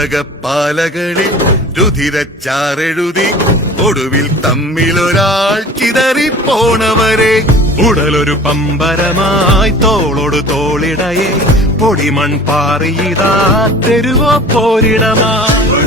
ഉടകപ്പാലകളിൽ രുധിരച്ചാറെഴുതി ഒടുവിൽ തമ്മിലൊരാൾ ചിതറിപ്പോണവരെ ഉടലൊരു പമ്പരമായി തോളോട് തോളിടയെ പൊടിമൺ പാറിയിതാ തെരുവോ പോരിടമായി